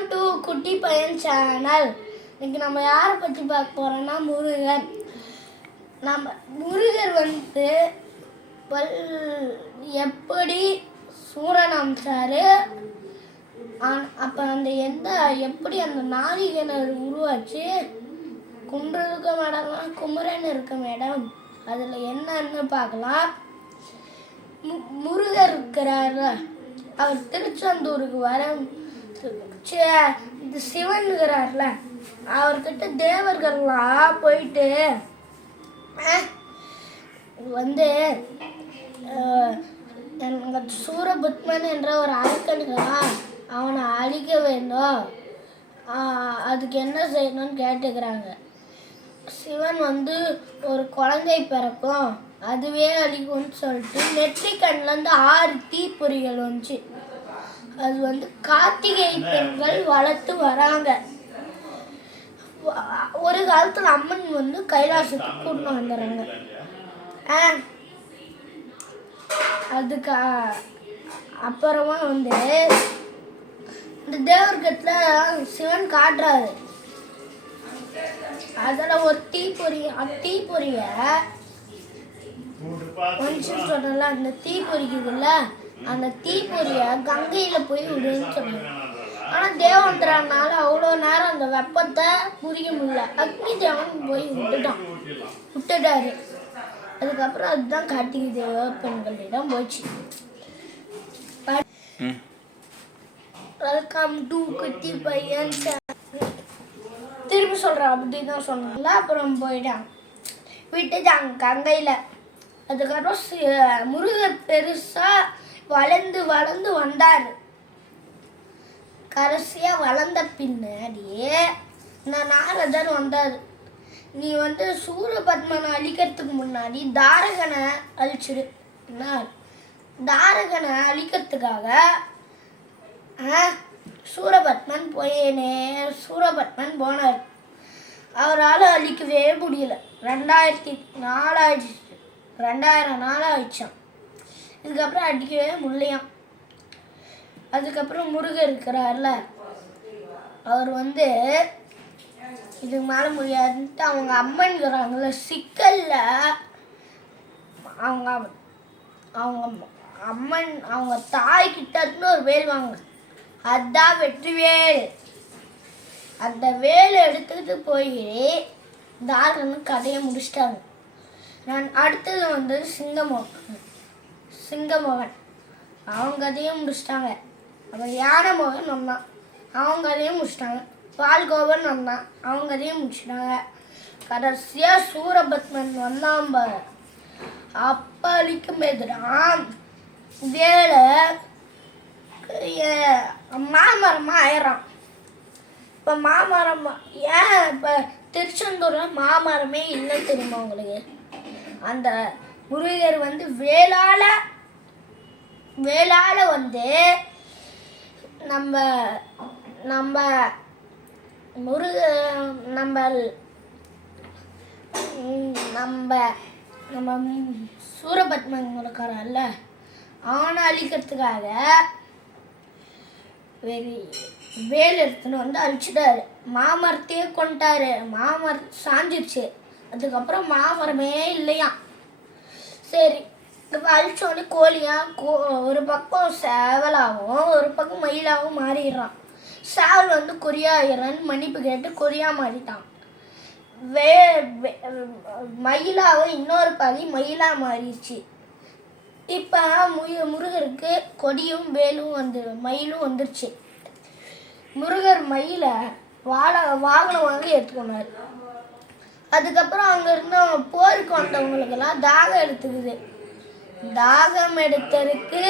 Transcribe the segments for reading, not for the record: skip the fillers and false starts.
Welcome to குட்டி பையன் channel. இன்னைக்கு நம்ம யாரை பற்றி பார்க்க போகிறோம்னா முருகன். நம்ம முருகர் வந்து எப்படி சூரன் அமைச்சாரு, அப்போ அந்த எப்படி அந்த நாளிகேனர் உருவாச்சு, குன்று இருக்க மேடம்லாம் குமரன் இருக்க மேடம், அதில் என்னன்னு பார்க்கலாம். முருகர் இருக்கிறாரு, அவர் திருச்செந்தூருக்கு வர இந்த சிவன் இருக்கிறார்ல, அவர்கிட்ட தேவர்கள்லாம் போயிட்டு வந்து சூரபத்மன் என்ற ஒரு அரக்கனுக்குலாம் அவனை அழிக்க வேண்டும், அதுக்கு என்ன செய்யணும்னு கேட்டுக்கிறாங்க. சிவன் வந்து ஒரு குழந்தை பிறக்கும், அதுவே அழிக்கும்னு சொல்லிட்டு நெற்றிக்கண்ணிலேருந்து 6 தீப்பொறிகள் வந்துச்சு. அது வந்து கார்த்திகை பெண்கள் வளர்த்து வராங்க. ஒரு காலத்தில் அம்மன் வந்து கைலாசத்துக்கு கூட்டின்னு வந்துடுறாங்க. அதுக்கு அப்புறமா வந்து இந்த தேவர்கத்தில் சிவன் காட்டுறாரு. அதில் ஒரு தீப்பொறிய மனுஷன் சொல்றல, அந்த தீப்பொறிக்குதுல்ல, அந்த தீப்பொறிய கங்கையில் போய் விடுன்னு சொன்னாங்க. ஆனால் தேவந்திரனால அவ்வளோ நேரம் அந்த வெப்பத்தை புரிய முடியல. அக்னி தேவன் போய் விட்டுட்டாரு. அதுக்கப்புறம் அதுதான் கார்த்திகை தேவ பெண்களிடம் போச்சு. வெல்கம் டு குட்டி பையன். திரும்பி சொல்கிறேன், அப்படி தான் சொன்னால. அப்புறம் போயிட்டாங்க, விட்டுட்டாங்க கங்கையில். அதுக்கப்புறம் முருகர் பெருசாக வளர்ந்து வந்தார். கடைசியாக வளர்ந்த பின்னாடியே நாரதர் வந்தார். நீ வந்து சூரபத்மனை அழிக்கிறதுக்கு முன்னாடி தாரகனை அழிச்சிடு. தாரகனை அழிக்கிறதுக்காக சூரபத்மன் போனார். அவரால் அழிக்கவே முடியல. 2000 நாள் ஆயிடுச்சான். இதுக்கப்புறம் அடிக்கவே முடியலையாம். அதுக்கப்புறம் முருகர் இருக்கிறார்ல, அவர் வந்து இதுக்கு மேலே முடியாதுன்ட்டு அவங்க அம்மன்கிறாங்கள சிக்கல்ல, அவங்க அம்மன் அவங்க தாய்கிட்ட இருந்து ஒரு வேல் வாங்க, அதுதான் வெற்றி வேல். அந்த வேலை எடுத்துக்கிட்டு போய் தாரன்னு கதையை முடிச்சிட்டாங்க. அடுத்தது வந்து சிங்கமோகன் அவங்க கதையும் முடிச்சிட்டாங்க. அப்புறம் யானை மோகன் வந்தான், அவங்க கதையும் முடிச்சிட்டாங்க. பால்கோவன் வந்தான், அவங்க கதையும் முடிச்சிட்டாங்க. கடைசியாக சூரபத்மன் வந்தான் பாரு, அப்போ அழிக்கும் எதிரான் வேலை மாமரமாக ஆயிடுறான். இப்போ மாமரம் ஏன் இப்போ திருச்செந்தூரில் மாமரமே இல்லைன்னு தெரியுமா உங்களுக்கு? அந்த முருகர் வந்து வேளால வந்து நம்ம சூரபத்மன் இருக்காரல்ல, அவனை அழிக்கிறதுக்காக வேல் எடுத்துன்னு வந்து அழிச்சிட்டாரு. மாமரத்தையே கொண்டாரு. மாமரம் சாஞ்சிருச்சு. அதுக்கப்புறம் மாமரமே இல்லையாம். சரி, இப்போ அழிச்சோடனே ஒரு பக்கம் சேவலாகவும் ஒரு பக்கம் மயிலாகவும் மாறிடுறான். சேவல் வந்து கொரியாயிரன்னு மன்னிப்பு கேட்டு கொரியா மாறிட்டான். மயிலாவும் இன்னொரு பகை மயிலா மாறிடுச்சு. இப்போ முருகருக்கு கொடியும் மயிலும் வந்துருச்சு. முருகர் மயிலை வாகனம் வாங்கி எடுத்துக்கொண்டார். அதுக்கப்புறம் அங்கே இருந்த போருக்கு வந்தவங்களுக்கெல்லாம் தாகம் எடுத்துக்குது. தாகம் எடுத்ததுக்கு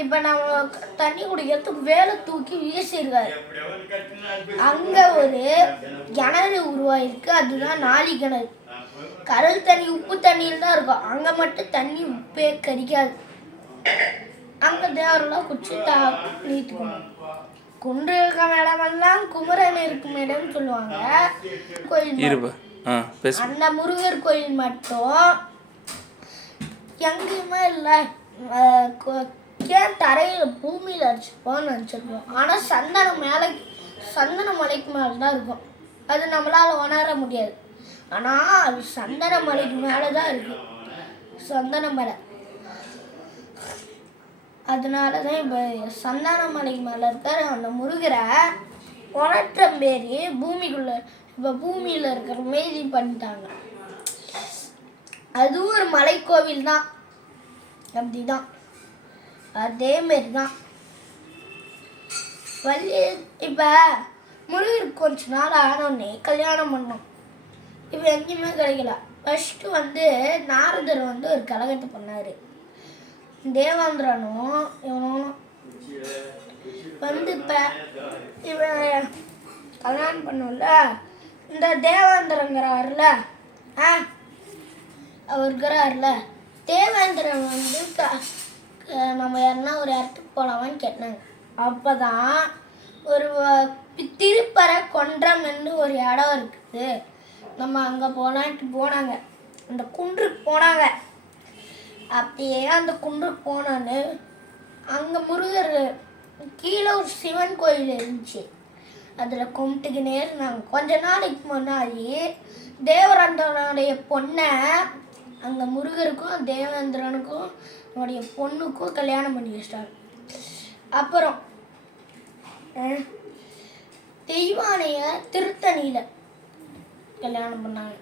இப்போ நம்ம தண்ணி குடிக்கிறதுக்கு வேலை தூக்கி வீசியிருக்காரு. அங்கே ஒரு கிணறு உருவாயிருக்கு, அதுதான் நாளி கிணறு. கடல் தண்ணி உப்பு தண்ணியில் தான் இருக்கும், அங்கே மட்டும் தண்ணி உப்பே கரிக்காது. அங்கே தேவரெல்லாம் குச்சி நீத்துக்கணும். குன்று இருக்க மேடமெல்லாம் குமரன் இருக்கும் மேடம்னு சொல்லுவாங்க. கோயில் அந்த முருகர் கோயில் மட்டும் எங்கேயுமே இல்லை. ஏன் தரையில் பூமியில் அடிச்சுப்போன்னு நினச்சிருப்போம். ஆனால் சந்தனம் மேலே சந்தன மலைக்கு மேலே தான் இருக்கும். அது நம்மளால் உணர முடியாது. ஆனால் அது சந்தன மலைக்கு மேலே தான் இருக்கு, சந்தன மலை. அதனால தான் இப்போ சந்தன மலைக்கு மேலே இருக்கிற அந்த முருகரை உணர்த்த மாரி பூமிக்குள்ளே இப்போ பூமியில் இருக்கிற மாரி பண்ணிட்டாங்க. அதுவும் ஒரு மலைக்கோவில் தான். அப்படிதான் அதேமாரி தான் இப்போ முருகருக்கு கொஞ்ச நாள் ஆனோடனே கல்யாணம் பண்ணோம். இப்போ எங்கேயுமே கிடைக்கல. ஃபஸ்ட்டு நாரதர் ஒரு கலகத்தை பண்ணார். தேவேந்திரனும் இவனும் இப்போ இவன் கல்யாணம் பண்ணல. இந்த தேவேந்திரங்கிறாருல, அவர் இருக்கிறாருல, தேவேந்திரன் நம்ம யாருன்னா ஒரு இடத்துக்கு போகலாமான்னு கேட்டாங்க. அப்போ தான் ஒரு திருப்பர கொன்றம்னு ஒரு இடம் இருக்குது, நம்ம அங்கே போகலான்ட்டு போனாங்க. அந்த குன்றுக்கு போனாங்க. அப்படியே அந்த குன்றுக்கு போனான்னு அங்கே முருகர் கீழே ஒரு சிவன் கோயில் இருந்துச்சு. அதில் கும்பிட்டுக்கினே இருந்தாங்க. கொஞ்ச நாளைக்கு முன்னாடி தேவேந்திரனுடைய பொண்ணை அங்கே முருகருக்கும் தேவேந்திரனுக்கும் அவனுடைய பொண்ணுக்கும் கல்யாணம் பண்ணி வச்சிட்டாங்க. அப்புறம் தெய்வானைய திருத்தணியில் கல்யாணம் பண்ணாங்க.